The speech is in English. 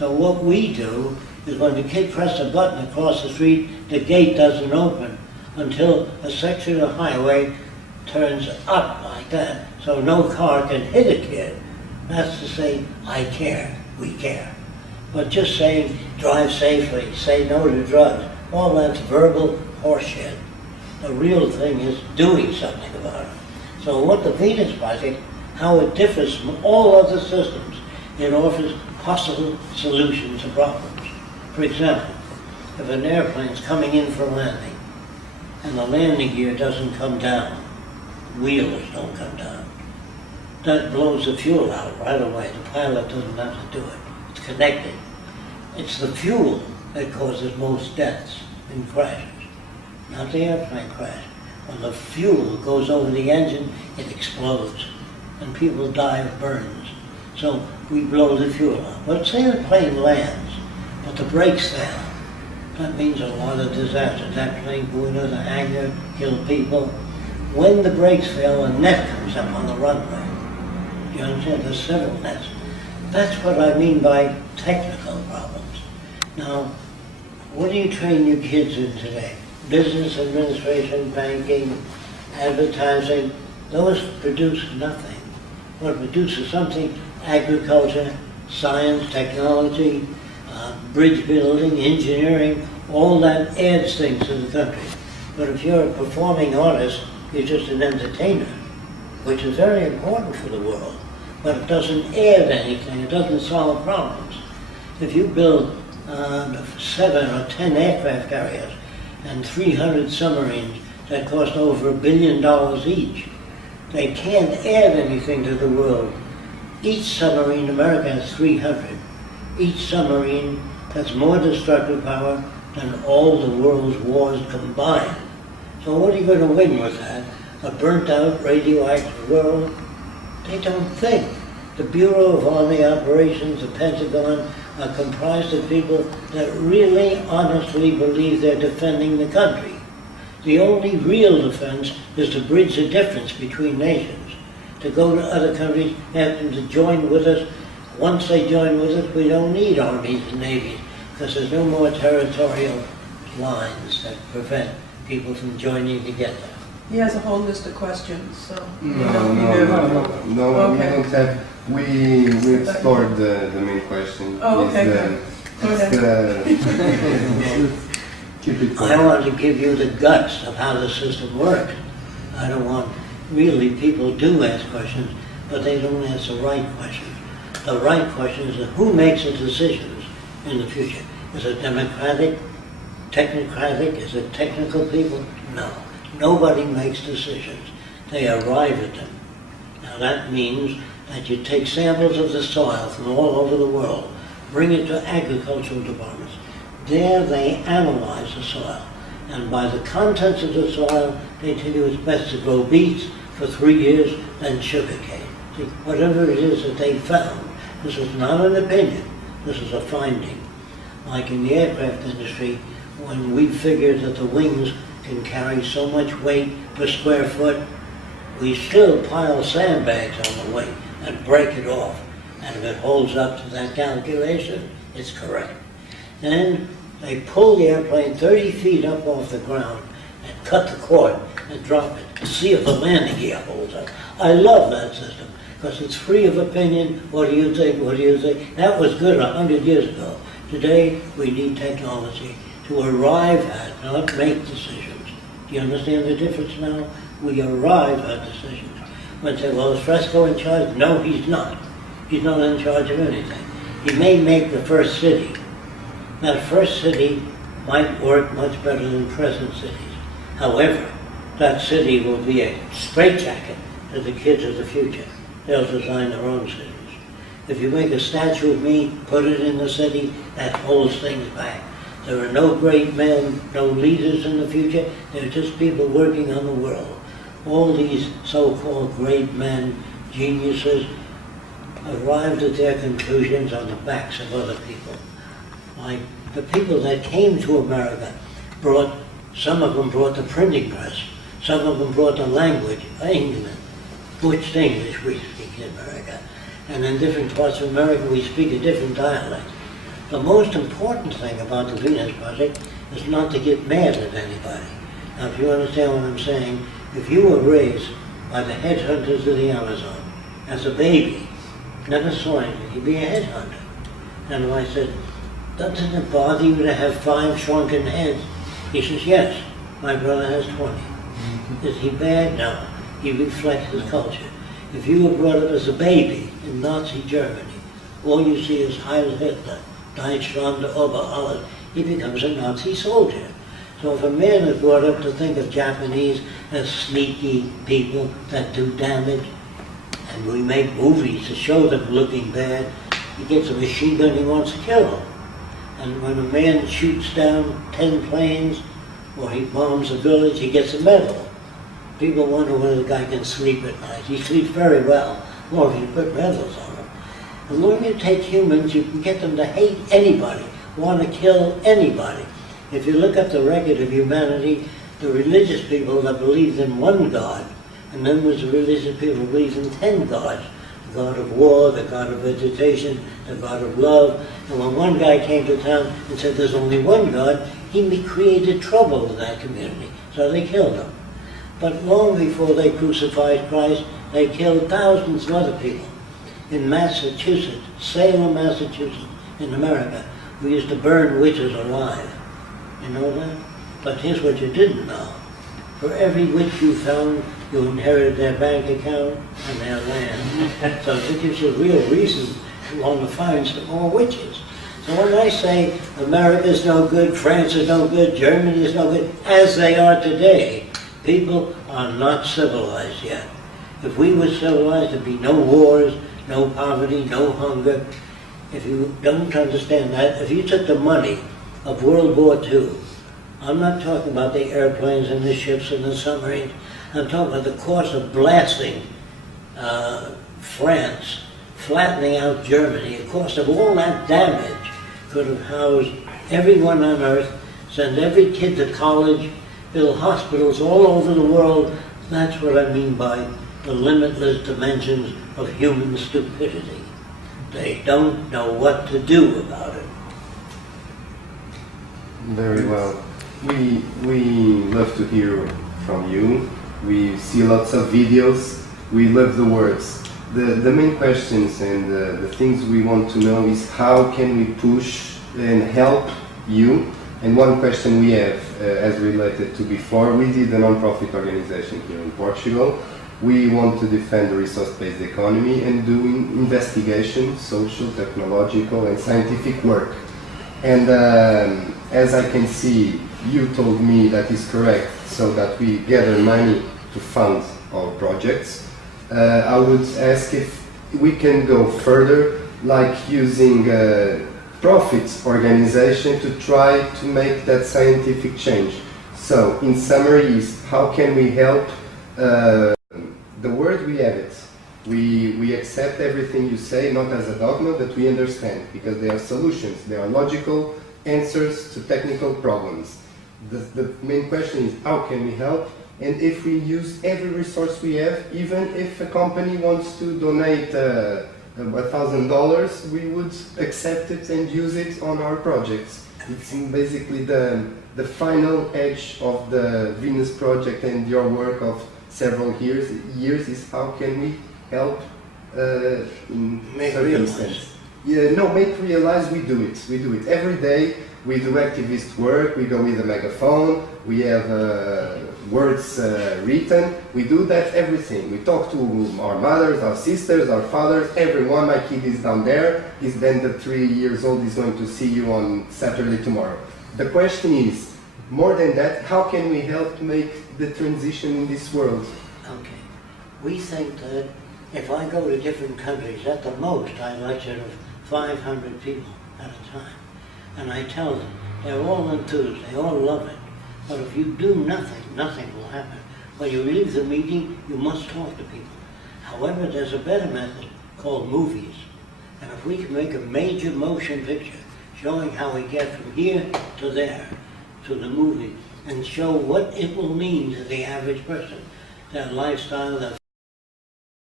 So what we do is when the kid presses a button across the street, the gate doesn't open until a section of highway turns up like that, so no car can hit a kid. That's to say, I care, we care. But just saying, drive safely, say no to drugs, all that's verbal horseshit. The real thing is doing something about it. So what the Venus Project, how it differs from all other systems, it offers possible solutions to problems. For example, if an airplane's coming in for landing, and the landing gear doesn't come down, wheels don't come down, that blows the fuel out right away. The pilot doesn't have to do it. It's connected. It's the fuel that causes most deaths in crashes, not the airplane crash. When the fuel goes over the engine, it explodes, and people die of burns. So we blow the fuel out. But say the plane lands, but the brakes fail. That means a lot of disasters. That plane going to the hangar, kill people. When the brakes fail, a net comes up on the runway. Do you understand? There's several nets. That's what I mean by technical problems. Now, what do you train your kids in today? Business administration, banking, advertising, those produce nothing. What produces something, agriculture, science, technology, bridge building, engineering, all that adds things to the country. But if you're a performing artist, you're just an entertainer, which is very important for the world, but it doesn't add anything, it doesn't solve problems. If you build 7 or 10 aircraft carriers and 300 submarines that cost over $1 billion each, they can't add anything to the world. Each submarine in America has 300. Each submarine has more destructive power than all the world's wars combined. So what are you going to win with that? A burnt-out, radioactive world? They don't think. The Bureau of Army Operations, the Pentagon, are comprised of people that really honestly believe they're defending the country. The only real defense is to bridge the difference between nations, to go to other countries, ask them to join with us. Once they join with us, we don't need armies and navies, because there's no more territorial lines that prevent people from joining together. He has a whole list of questions, so... No, Okay. we don't have. We stored the main question. Oh, okay, good. Go ahead. Keep it I want to give you the guts of how the system works. I don't want, really, people do ask questions, but they don't ask the right questions. The right question is who makes the decisions in the future? Is it democratic, technocratic? Is it technical people? No. Nobody makes decisions. They arrive at them. Now that means that you take samples of the soil from all over the world, bring it to agricultural departments. There they analyze the soil, and by the contents of the soil, they tell you it's best to grow beets for 3 years than sugarcane. See, whatever it is that they found, this is not an opinion, this is a finding. Like in the aircraft industry, when we figured that the wings can carry so much weight per square foot, we still pile sandbags on the wing and break it off. And if it holds up to that calculation, it's correct. Then they pull the airplane 30 feet up off the ground and cut the cord and drop it to see if the landing gear holds up. I love that system because it's free of opinion. What do you think? What do you think? That was good 100 years ago. Today, we need technology to arrive at, not make decisions. Do you understand the difference now? We arrive at decisions. When they say, well, is Fresco in charge? No, he's not. He's not in charge of anything. He may make the first city. That first city might work much better than present cities. However, that city will be a straitjacket to the kids of the future. They'll design their own cities. If you make a statue of me, put it in the city, that holds things back. There are no great men, no leaders in the future. They're just people working on the world. All these so-called great men, geniuses, arrived at their conclusions on the backs of other people. Like the people that came to America brought, some of them brought the printing press, some of them brought the language, England, butched English we speak in America. And in different parts of America we speak a different dialect. The most important thing about the Venus Project is not to get mad at anybody. Now, if you understand what I'm saying, if you were raised by the headhunters of the Amazon as a baby, never saw anything, you'd be a headhunter. And I said, doesn't it bother you to have 5 shrunken heads? He says, yes, my brother has 20. Is he bad? No. He reflects his culture. If you were brought up as a baby in Nazi Germany, all you see is Heil Hitler, Deutschland über alles. He becomes a Nazi soldier. So if a man is brought up to think of Japanese as sneaky people that do damage, and we make movies to show them looking bad, he gets a machine gun, he wants to kill them. And when a man shoots down 10 planes, or he bombs a village, he gets a medal. People wonder whether the guy can sleep at night. He sleeps very well, as long as you put medals on him. The more you take humans, you can get them to hate anybody, want to kill anybody. If you look up the record of humanity, the religious people that believed in one God, and then there's the religious people who believed in 10 gods. The God of war, the God of vegetation, the God of love. And when one guy came to town and said there's only one God, he created trouble in that community, so they killed him. But long before they crucified Christ, they killed thousands of other people. In Massachusetts, Salem, Massachusetts, in America, we used to burn witches alive. You know that? But here's what you didn't know. For every witch you found, you inherited their bank account and their land. So it gives you a real reason to want to find some more witches. So when I say America's no good, France is no good, Germany is no good, as they are today, people are not civilized yet. If we were civilized, there'd be no wars, no poverty, no hunger. If you don't understand that, if you took the money of World War II, I'm not talking about the airplanes and the ships and the submarines, I'm talking about the cost of blasting France, flattening out Germany, the cost of all that damage could have housed everyone on Earth, send every kid to college, build hospitals all over the world. That's what I mean by the limitless dimensions of human stupidity. They don't know what to do about it. Very well. We love to hear from you. We see lots of videos. We love the words. The main questions and the things we want to know is how can we push and help you. And one question we have, as related to before, we did a non-profit organization here in Portugal. We want to defend the resource-based economy and doing investigation, social, technological and scientific work. And as I can see, you told me that is correct, so that we gather money to fund our projects. I would ask if we can go further, like using profits organization to try to make that scientific change. So, in summary, is how can we help? The word we have it. We accept everything you say, not as a dogma, but we understand, because they are solutions, they are logical answers to technical problems. The main question is how can we help, and if we use every resource we have, even if a company wants to donate $1,000, we would accept it and use it on our projects. It's basically the final edge of the Venus project and your work of several years is how can we help in Make circumstances. Yeah, no, make realize we do it. We do it every day. We do activist work. We go with a megaphone. We have words written. We do that everything. We talk to our mothers, our sisters, our fathers, everyone. My kid is down there. He's then the 3 years old. He's going to see you on Saturday tomorrow. The question is, more than that, how can we help make the transition in this world? Okay. We think that if I go to different countries, at the most I lecture to 500 people at a time. And I tell them, they're all enthused, they all love it. But if you do nothing, nothing will happen. When you leave the meeting, you must talk to people. However, there's a better method called movies. And if we can make a major motion picture showing how we get from here to there, to the movie, and show what it will mean to the average person, their lifestyle, their